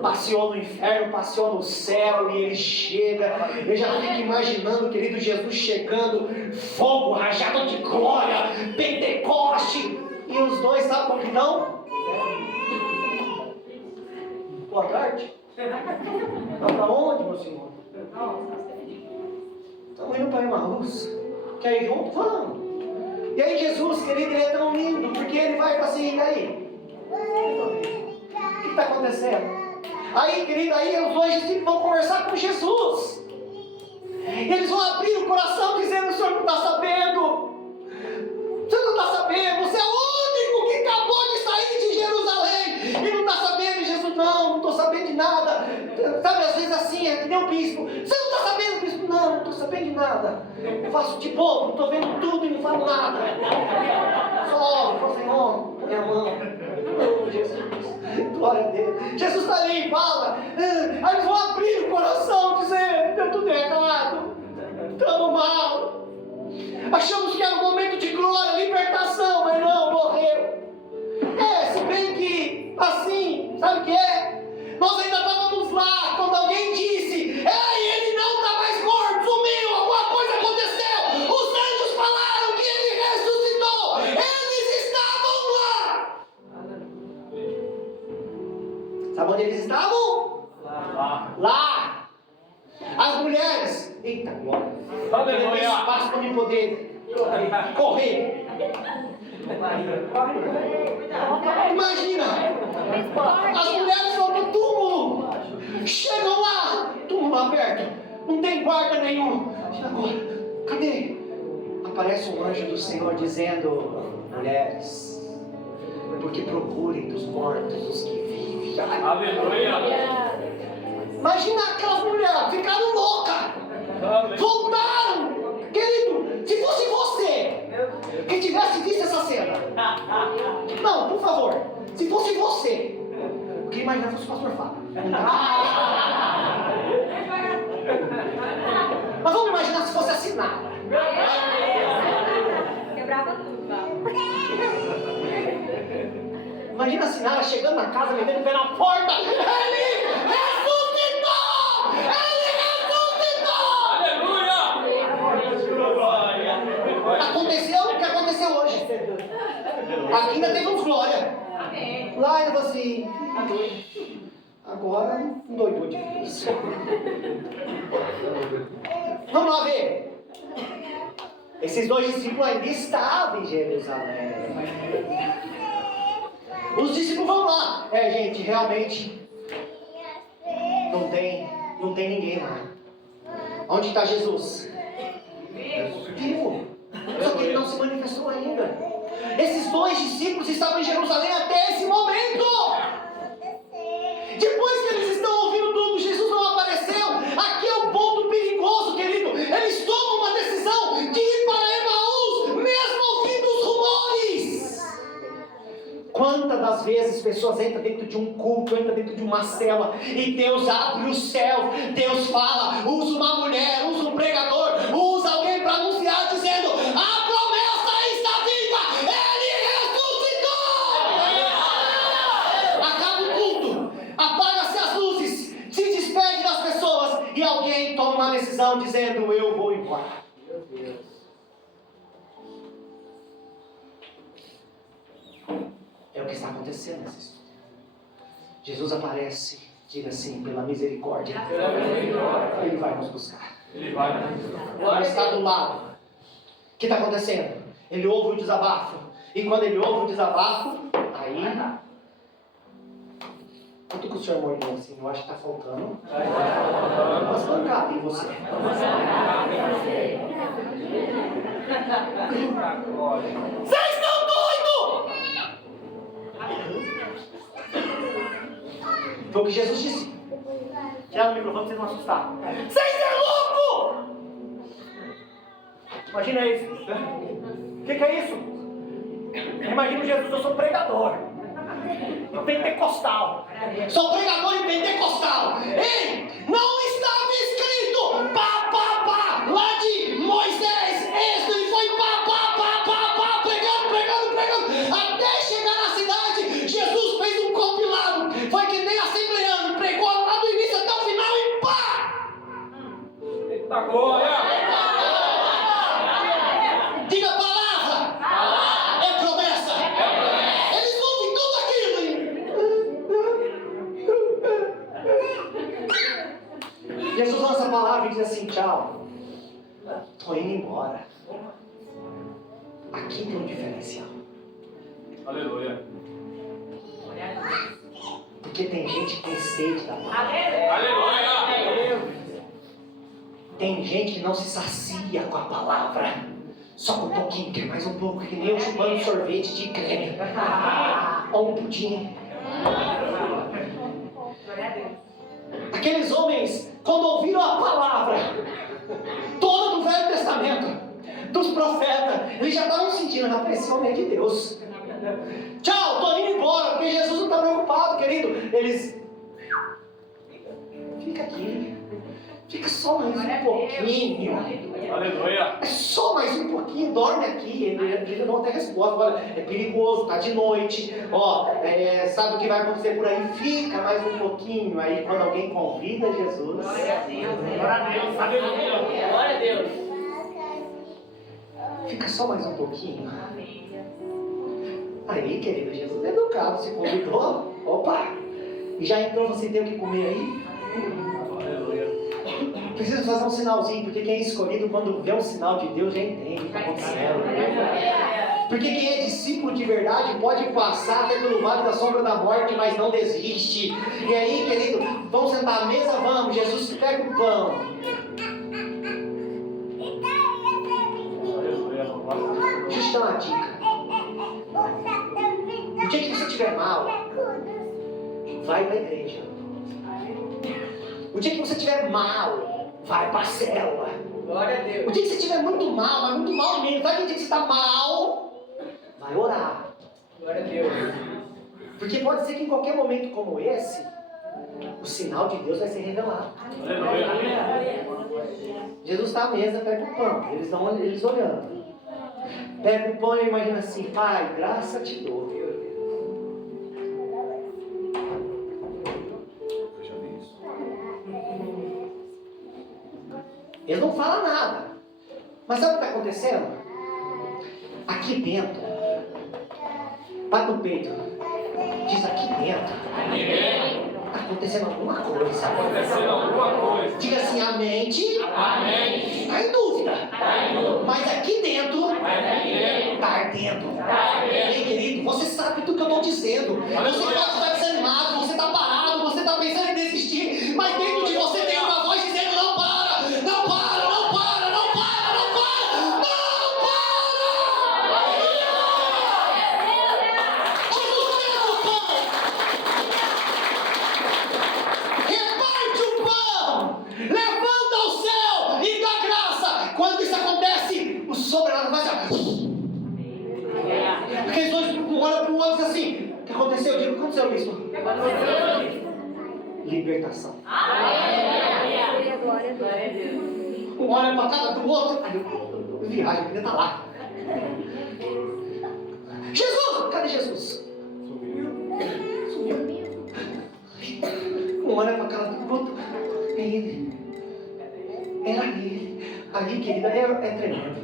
Passeou no inferno, passeou no céu e ele chega. Eu já fico imaginando, querido, Jesus chegando, fogo, rajado de glória, Pentecoste. E os dois, sabe como que não? Boa tarde. Vamos para onde, meu senhor? Estamos indo para Emaús. Quer ir junto? Vamos. E aí Jesus, querido, ele é tão lindo, porque ele vai para assim, e aí? O que está acontecendo? Aí, querido, aí os dois discípulos vão conversar com Jesus. Eles vão abrir o coração dizendo, o senhor não está sabendo. Você não está sabendo, você é o único que acabou de sair de Jerusalém. E não está sabendo, Jesus, não estou sabendo de nada. Sabe, às vezes assim, é que nem o bispo. Você não está sabendo, bispo? Não estou sabendo de nada. Eu faço de bobo, estou vendo tudo e não falo nada. Só falo, Senhor, minha mão. Oh, Jesus, glória a Deus. Jesus está ali e fala. Aí eles vão abrir o coração, dizer, deu tudo errado. Estamos mal. Achamos que era um momento de glória, libertação, mas não, morreu. Se bem que, assim, sabe o que é? Nós ainda estávamos lá quando alguém disse, ei, ele não está mais morto, sumiu, alguma coisa aconteceu. Os anjos falaram que ele ressuscitou. Eles estavam lá. Sabe onde eles estavam? Lá. As mulheres, eita glória, não tem espaço para me poder correr. Imagina, as mulheres vão pro túmulo, chegam lá, túmulo aberto, não tem guarda nenhum. Agora, cadê? Aparece um anjo do Senhor dizendo, mulheres, porque procurem dos mortos os que vivem. Aleluia. Imagina aquelas mulheres, ficaram loucas, voltaram. Querido, se fosse você que tivesse visto essa cena, não, por favor, se fosse você, eu queria imaginar se fosse o pastor Fábio. Mas vamos imaginar se fosse a Sinara. Quebrava tudo. Imagina a Sinara chegando na casa, metendo o pé na porta. Ele ressuscitou! doido. Agora doidou de vez. Vamos lá ver. Esses 2 discípulos ainda estavam em Jerusalém. Os discípulos vão lá. Gente, realmente não tem ninguém lá. Onde está Jesus? Vivo. Só que ele não se manifestou ainda. Esses 2 discípulos estavam em Jerusalém até esse momento. Depois que eles estão ouvindo tudo, Jesus não apareceu. Aqui é o ponto perigoso, querido. Eles tomam uma decisão de ir para Emaús, mesmo ouvindo os rumores. Quantas das vezes pessoas entram dentro de um culto, entram dentro de uma cela, e Deus abre o céu, Deus fala, usa uma mulher, usa um pregador, usa alguém para anunciar, dizendo: a promessa está viva, Ele ressuscitou! Acaba o culto, apaga-se as luzes, se despede das pessoas, e alguém toma uma decisão dizendo: eu vou embora. Meu Deus. É o que está acontecendo nessa história. Jesus aparece, diga assim: pela misericórdia, Ele vai nos buscar. Ele vai. Ele está do lado. O que está acontecendo? Ele ouve o desabafo. E quando ele ouve o desabafo, aí... Quanto que o senhor mordeu assim? Eu acho que está faltando umas pancadas em você. Vocês estão doidos! Foi o que Jesus disse. Tira o microfone para vocês não assustar. Vocês é louco! Imagina isso. O que é isso? Imagina Jesus, eu sou pregador. Pentecostal. Sou pregador e pentecostal. Ei, não estava escrito pá, pá, pá, lá de Moisés, Êxodo, e foi pá, pá, pá, pá, pá, pregando, até chegar na cidade. Jesus fez um compilado. Foi que nem assembleando, pregou lá do início até o final e pá! Eita glória! Diga a palavra! É promessa! Eles ouvem tudo aquilo! Jesus lança a palavra e diz assim: tchau, tô indo embora. Aqui tem um diferencial. Aleluia. Porque tem gente que tem sede da palavra. Aleluia. Tem gente que não se sacia com a palavra. Só com um pouquinho, quer mais um pouco, que nem eu chupando sorvete de creme. Ou um pudim. Aqueles homens, quando ouviram a palavra toda do Velho Testamento, dos profetas, eles já estavam sentindo: rapaz, esse homem é de Deus. Tchau, tô indo embora, porque Jesus não está preocupado, querido. Eles... Fica aqui. Fica só mais um pouquinho. Aleluia. É só mais um pouquinho, dorme aqui. Ele não tem resposta. Olha, é perigoso, tá de noite. Sabe o que vai acontecer por aí? Fica mais um pouquinho. Aí quando alguém convida Jesus. Glória a Deus. Glória a Deus. Aleluia. Glória a Deus. Fica só mais um pouquinho. Aí, querido, Jesus é educado, se convidou. Opa! E já entrou, você tem o que comer aí? Aleluia. Preciso fazer um sinalzinho, porque quem é escolhido, quando vê um sinal de Deus, já entende o que está acontecendo. Porque quem é discípulo de verdade pode passar até pelo vale da sombra da morte, mas não desiste. E aí, querido, vamos sentar à mesa? Vamos. Jesus pega o pão. Deixa eu te dar uma dica. O dia que você estiver mal, vai para a igreja. O dia que você estiver mal, vai para a célula. Glória a Deus. O dia que você estiver muito mal, mas muito mal mesmo, sabe o dia que você está mal? Vai orar. Glória a Deus. Porque pode ser que em qualquer momento como esse, o sinal de Deus vai ser revelado. Aleluia. Jesus está à mesa, pega o pão, eles olhando. Pega o pão e imagina assim: Pai, graça te dou. Eles não falam nada. Mas sabe o que está acontecendo? Aqui dentro, bate no peito. diz aqui dentro. Está acontecendo alguma coisa. Acontecendo alguma coisa. Diga assim, a mente está em dúvida. Mas aqui dentro está ardendo. Ei, querido, você sabe do que eu estou dizendo. Você pode estar desanimado, você está parado, você está pensando em desistir, mas dentro de você tem uma voz dizendo: não para, não para, não para, não para, não para, não para! Jesus pega o pão! Reparte o pão! Levanta ao céu e dá graça! Quando isso acontece, o sobrenatural vai assim. Porque eles dois olham para o outro e dizem assim: o que aconteceu? Eu digo: o que aconteceu, bispo? Libertação. Glória a Deus. Um olha para a cara do outro. Aí eu viagem, eu queria estar lá. Jesus! Cadê Jesus? Sumiu. Um olha para a cara do outro. É ele. Era ele. Ali, querida, é tremendo.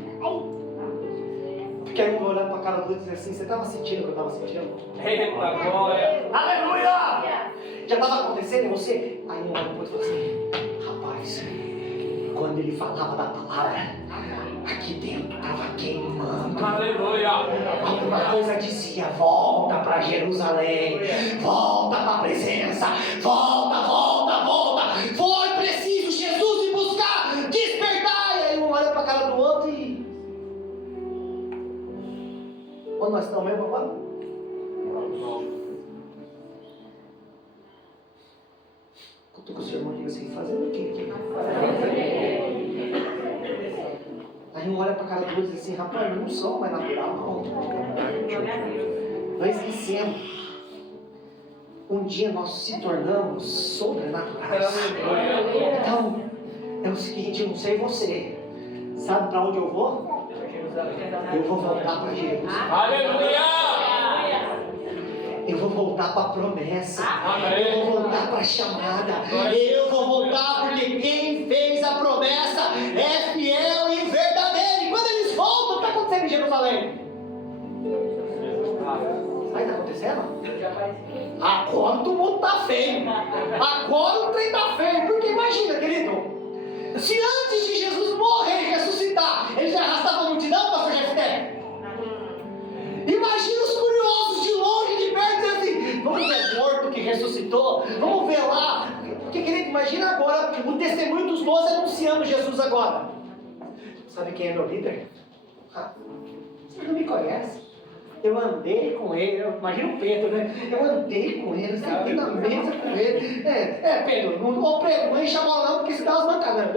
Porque aí um vai olhar para a cara do outro e dizer assim: você estava sentindo o que eu estava sentindo? Eita glória. Aleluia! Já estava acontecendo em você? Aí um olha para o outro e fala assim: rapaz, quando ele falava da palavra, aqui dentro estava queimando. Aleluia. Alguma coisa dizia: volta para Jerusalém, volta para a presença, volta, volta, volta. Foi preciso Jesus ir buscar, despertar. E aí um olha para a cara do outro e... onde nós estamos mesmo agora? Cutuca o seu irmão e diga assim: fazendo o quê aqui? Aí um olha para a cara do outro e diz assim: rapaz, eu não sou mais natural, não. Nós esquecemos. Um dia nós se tornamos sobrenaturais. Então, é o seguinte: eu não sei você. Sabe para onde eu vou? Eu vou voltar para Jesus. Aleluia. Eu vou voltar para a promessa. Amém. Eu vou voltar para a chamada. Eu vou voltar porque quem fez a promessa é fiel e verdadeiro. E quando eles voltam, o que está acontecendo em Jerusalém? Aí está acontecendo? Agora o mundo está feio. Agora o trem está feio. Porque imagina, querido, se antes de Jesus morrer e ressuscitar, ele já arrastava a multidão, pastor Jefté? Imagina os curiosos de longe, de perto, dizendo assim: vamos ver o morto que ressuscitou, vamos ver lá. Porque, querido, imagina agora o testemunho dos 12 anunciando Jesus agora. Sabe quem é meu líder? Você não me conhece? Eu andei com ele, imagina o Pedro, né? Eu andei com ele, sentei na mesa com ele. Pedro, não enche a bola não, porque se dá umas mancadas,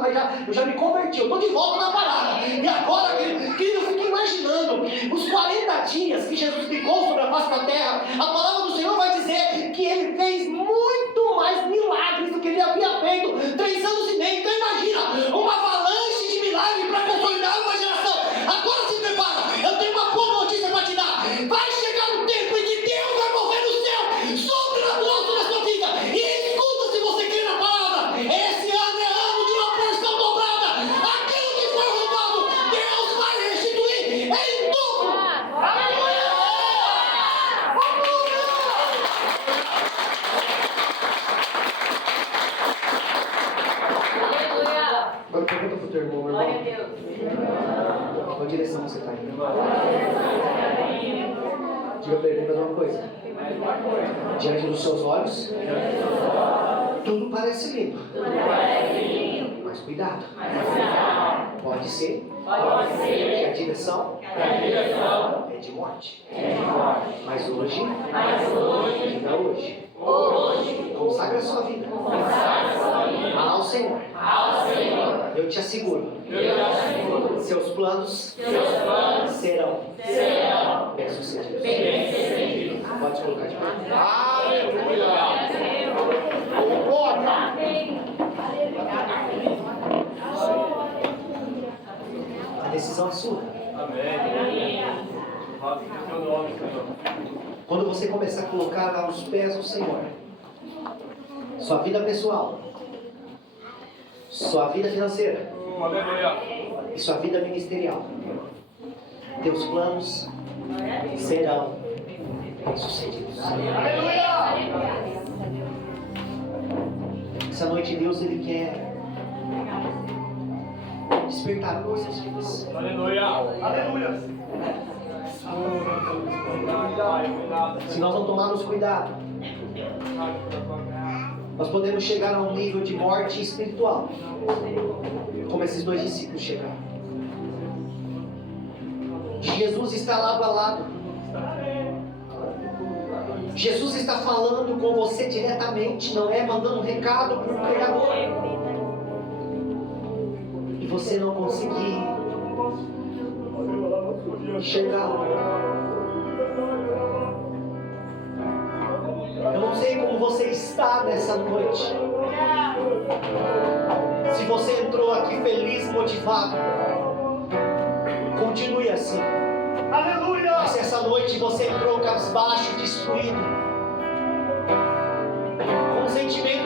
mas eu já me converti, eu estou de volta na parada. E agora, querido, eu fico imaginando os 40 dias que Jesus ficou sobre a face da terra. A palavra do Senhor vai dizer que ele fez muito mais milagres do que ele havia feito 3 anos e meio. Então imagina, uma avalanche de milagres para consolidar uma geração. Agora se prepara, eu tenho uma boa notícia para te dar. Vai chegar um tempo em que Deus vai mover no céu sobrenatural sobre a sua vida. E escuta, se você crê na palavra, esse ano é ano de uma porção dobrada. Aquilo que foi roubado, Deus vai restituir em dobro. Aleluia! Agora pergunta pro teu irmão, Glória a Deus. qual direção você está indo? Diga para ele uma coisa: diante dos seus olhos, tudo parece limpo. Mas cuidado. Pode ser que a direção é de morte. Mas hoje, diga hoje. Consagra a sua vida ao Senhor. Eu te asseguro, seus planos serão bem-sucedidos. Pode colocar de pé. Aleluia. A decisão é sua. Amém. Louvado seja o teu nome, Senhor. Quando você começar a colocar aos pés do Senhor sua vida pessoal, sua vida financeira Aleluia. e sua vida ministerial, teus planos serão bem-sucedidos. Aleluia! Essa noite Deus Ele quer despertar nossas vidas. Aleluia! Aleluia! Se nós não tomarmos cuidado, nós podemos chegar a um nível de morte espiritual, como esses dois discípulos chegaram. Jesus está lado a lado. Jesus está falando com você diretamente, não é mandando um recado para o pregador. E você não conseguir enxergá-lo. Eu não sei como você está nessa noite. Se você entrou aqui feliz, motivado, continue assim. Aleluia! Mas se essa noite você entrou cabisbaixo, destruído, com sentimentos